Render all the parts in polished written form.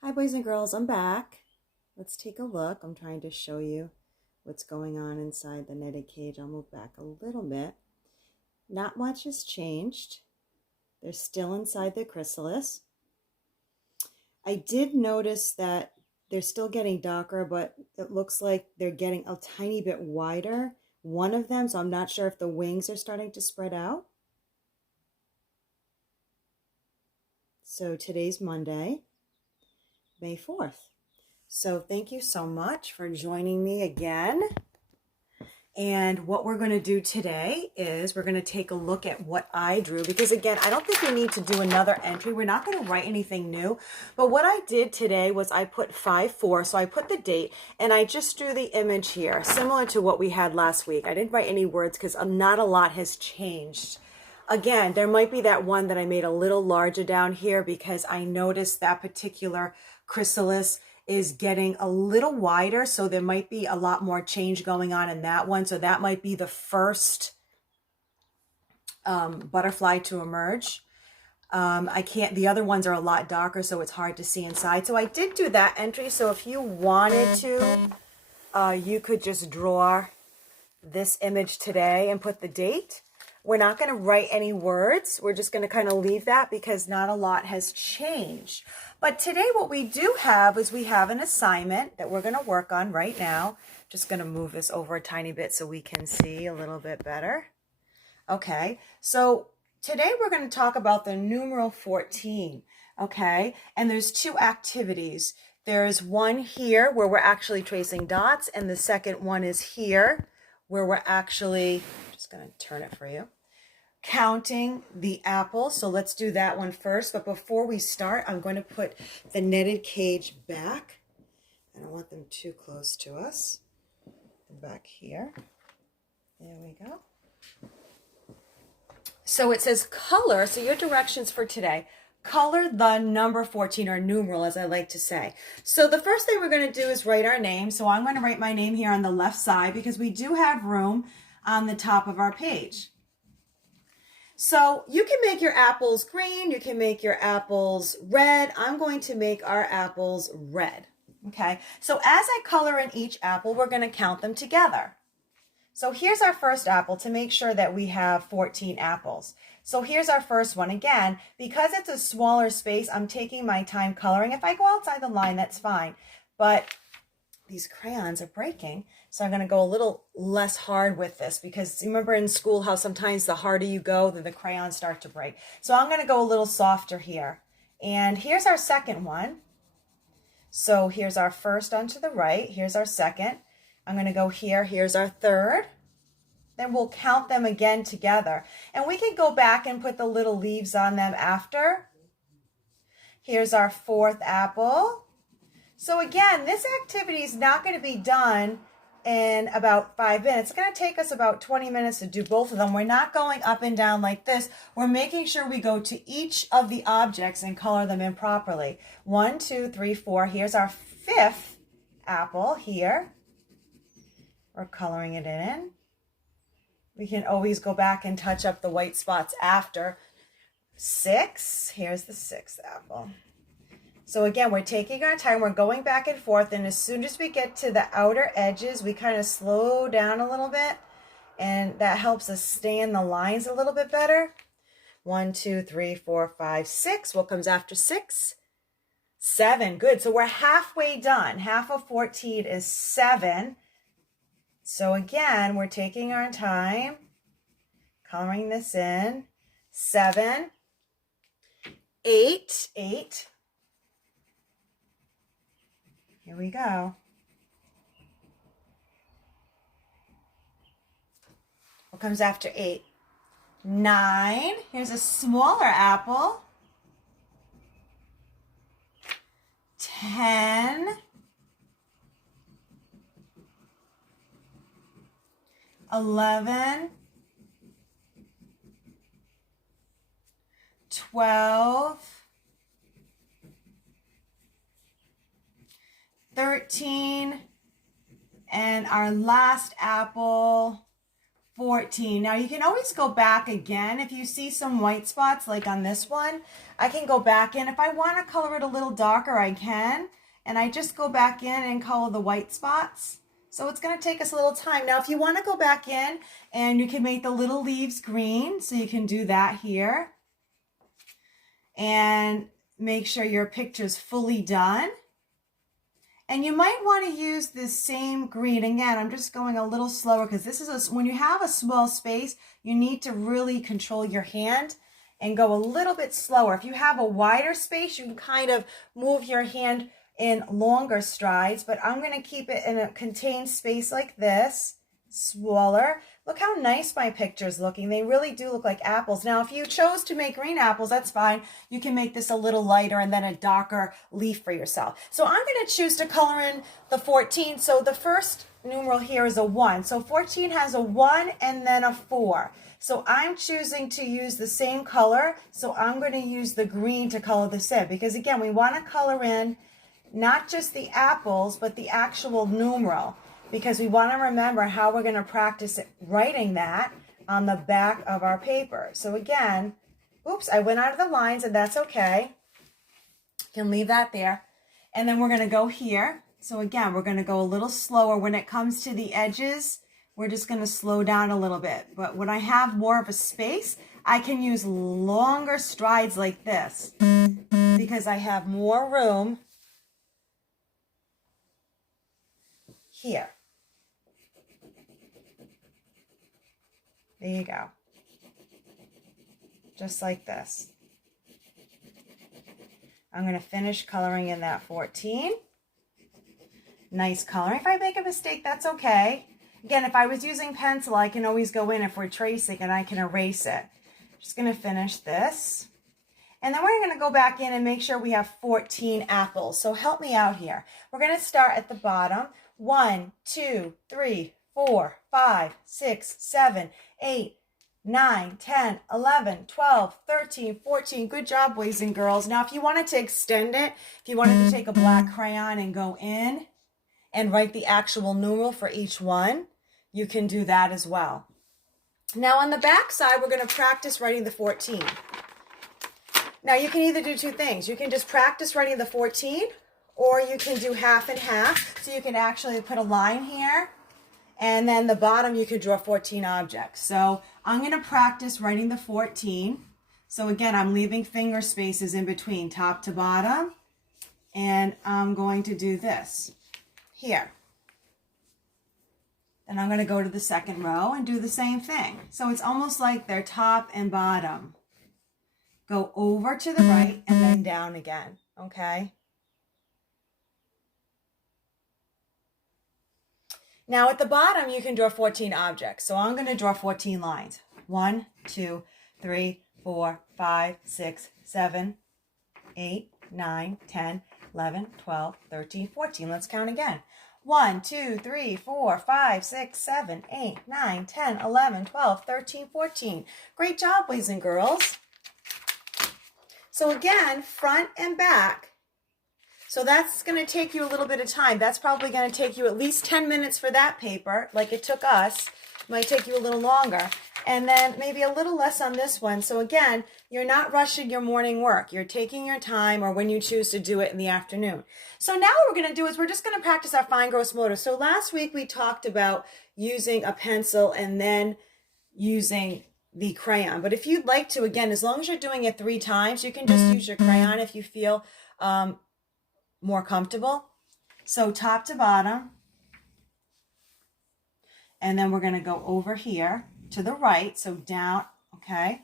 Hi boys and girls, I'm back. Let's take a look. I'm trying to show you what's going on inside the netted cage. I'll move back a little bit. Not much has changed. They're still inside the chrysalis. I did notice that they're still getting darker, but it looks like they're getting a tiny bit wider. One of them, so I'm not sure if the wings are starting to spread out. So today's Monday, May 4th. So thank you so much for joining me again. And what we're going to do today is we're going to take a look at what I drew, because again, I don't think we need to do another entry. We're not going to write anything new. But what I did today was I put 5/4, so I put the date and I just drew the image here, similar to what we had last week. I didn't write any words because not a lot has changed. Again, there might be that one that I made a little larger down here because I noticed that particular chrysalis is getting a little wider, so there might be a lot more change going on in that one. So that might be the first butterfly to emerge. The other ones are a lot darker, so it's hard to see inside. So I did do that entry. So if you wanted to, you could just draw this image today and put the date. We're not going to write any words. We're just going to kind of leave that because not a lot has changed. But today what we do have is we have an assignment that we're going to work on right now. Just going to move this over a tiny bit so we can see a little bit better. Okay, so today we're going to talk about the numeral 14. Okay, and there's two activities. There's one here where we're actually tracing dots, and the second one is here where we're actually, just going to turn it for you, counting the apples. So let's do that one first. But before we start, I'm going to put the netted cage back. I don't want them too close to us. Back here. There we go. So it says color. So your directions for today. Color the number 14, or numeral, as I like to say. So the first thing we're going to do is write our name. So I'm going to write my name here on the left side because we do have room on the top of our page. So you can make your apples green, you can make your apples red. I'm going to make our apples red. Okay, so as I color in each apple, we're going to count them together. So here's our first apple to make sure that we have 14 apples. So here's our first one. Again, because it's a smaller space, I'm taking my time coloring. If I go outside the line, that's fine. But these crayons are breaking, so I'm going to go a little less hard with this, because remember in school how sometimes the harder you go, then the crayons start to break. So I'm going to go a little softer here. And here's our second one. So here's our first onto the right. Here's our second. I'm going to go here. Here's our third. Then we'll count them again together. And we can go back and put the little leaves on them after. Here's our fourth apple. So again, this activity is not going to be done in about 5 minutes. It's going to take us about 20 minutes to do both of them. We're not going up and down like this. We're making sure we go to each of the objects and color them in properly. 1, 2, 3, 4. Here's our fifth apple here. We're coloring it in. We can always go back and touch up the white spots after. 6. Here's the sixth apple. So again, we're taking our time, we're going back and forth, and as soon as we get to the outer edges, we kind of slow down a little bit, and that helps us stay in the lines a little bit better. 1, 2, 3, 4, 5, 6. What comes after 6? 7. Good. So we're halfway done. Half of 14 is 7. So again, we're taking our time, coloring this in. 7, 8, 8. Here we go. What comes after 8? 9. Here's a smaller apple. 10. 11. 12. 13, and our last apple, 14. Now you can always go back again. If you see some white spots like on this one, I can go back in. If I want to color it a little darker, I can. And I just go back in and color the white spots. So it's going to take us a little time. Now if you want to go back in and you can make the little leaves green, so you can do that here. And make sure your picture's fully done. And you might want to use this same green. Again, I'm just going a little slower because this is when you have a small space, you need to really control your hand and go a little bit slower. If you have a wider space, you can kind of move your hand in longer strides, but I'm going to keep it in a contained space like this, smaller. Look how nice my picture's looking. They really do look like apples. Now, if you chose to make green apples, that's fine. You can make this a little lighter and then a darker leaf for yourself. So I'm going to choose to color in the 14. So the first numeral here is a 1. So 14 has a 1 and then a 4. So I'm choosing to use the same color. So I'm going to use the green to color this in because, again, we want to color in not just the apples, but the actual numeral, because we want to remember how we're going to practice writing that on the back of our paper. So again, oops, I went out of the lines, and that's okay. You can leave that there. And then we're going to go here. So again, we're going to go a little slower. When it comes to the edges, we're just going to slow down a little bit. But when I have more of a space, I can use longer strides like this because I have more room here. There you go. Just like this. I'm going to finish coloring in that 14. Nice coloring. If I make a mistake, that's okay. Again, if I was using pencil, I can always go in if we're tracing and I can erase it. Just going to finish this. And then we're going to go back in and make sure we have 14 apples. So help me out here. We're going to start at the bottom. 1, 2, 3, 4, 5, 6, 7, 8, 9, 10, 11, 12, 13, 14. Good job, boys and girls. Now, if you wanted to extend it, if you wanted to take a black crayon and go in and write the actual numeral for each one, you can do that as well. Now, on the back side, we're going to practice writing the 14. Now, you can either do two things. You can just practice writing the 14, or you can do half and half. So you can actually put a line here, and then the bottom you could draw 14 objects. So I'm going to practice writing the 14. So again, I'm leaving finger spaces in between top to bottom, and I'm going to do this here. Then I'm going to go to the second row and do the same thing. So it's almost like they're top and bottom. Go over to the right and then down again, okay? Now at the bottom, you can draw 14 objects. So I'm going to draw 14 lines. 1, 2, 3, 4, 5, 6, 7, 8, 9, 10, 11, 12, 13, 14. Let's count again. 1, 2, 3, 4, 5, 6, 7, 8, 9, 10, 11, 12, 13, 14. Great job, boys and girls. So again, front and back. So that's going to take you a little bit of time. That's probably going to take you at least 10 minutes for that paper, like it took us. It might take you a little longer. And then maybe a little less on this one. So again, you're not rushing your morning work. You're taking your time, or when you choose to do it in the afternoon. So now what we're going to do is we're just going to practice our fine gross motor. So last week we talked about using a pencil and then using the crayon. But if you'd like to, again, as long as you're doing it 3 times, you can just use your crayon if you feel more comfortable. So top to bottom. And then we're going to go over here to the right. So down, okay,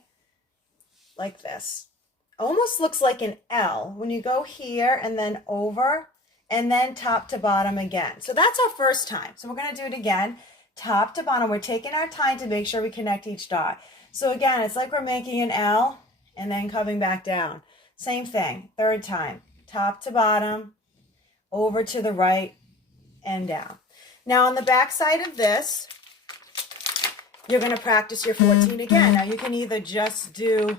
like this. Almost looks like an L when you go here and then over and then top to bottom again. So that's our first time. So we're going to do it again. Top to bottom. We're taking our time to make sure we connect each dot. So again, it's like we're making an L and then coming back down. Same thing. Third time. Top to bottom, over to the right, and down. Now on the back side of this, you're going to practice your 14 again. Now you can either just do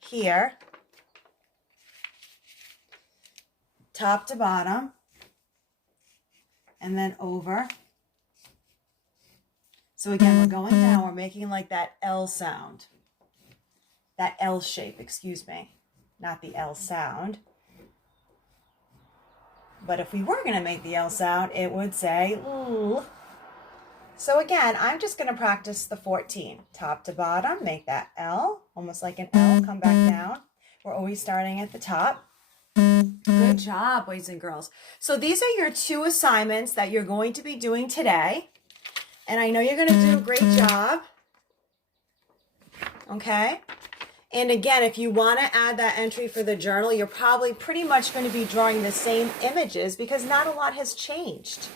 here, top to bottom, and then over, So again, we're going down, we're making like that L sound. That L shape, excuse me. Not the L sound. But if we were going to make the L sound, it would say L. So again, I'm just going to practice the 14. Top to bottom, make that L, almost like an L, come back down. We're always starting at the top. Good job, boys and girls. So these are your 2 assignments that you're going to be doing today. And I know you're going to do a great job. Okay? And again, if you want to add that entry for the journal, you're probably pretty much going to be drawing the same images because not a lot has changed.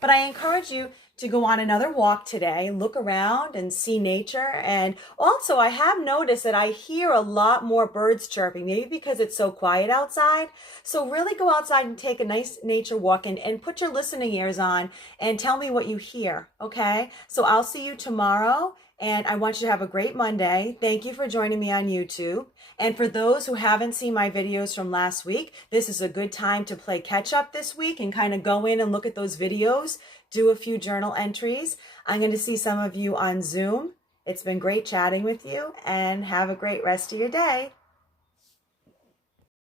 But I encourage you to go on another walk today, look around and see nature. And also I have noticed that I hear a lot more birds chirping, maybe because it's so quiet outside. So really go outside and take a nice nature walk and put your listening ears on and tell me what you hear, okay? So I'll see you tomorrow. And I want you to have a great Monday. Thank you for joining me on YouTube. And for those who haven't seen my videos from last week, this is a good time to play catch up this week and kind of go in and look at those videos, do a few journal entries. I'm going to see some of you on Zoom. It's been great chatting with you and have a great rest of your day.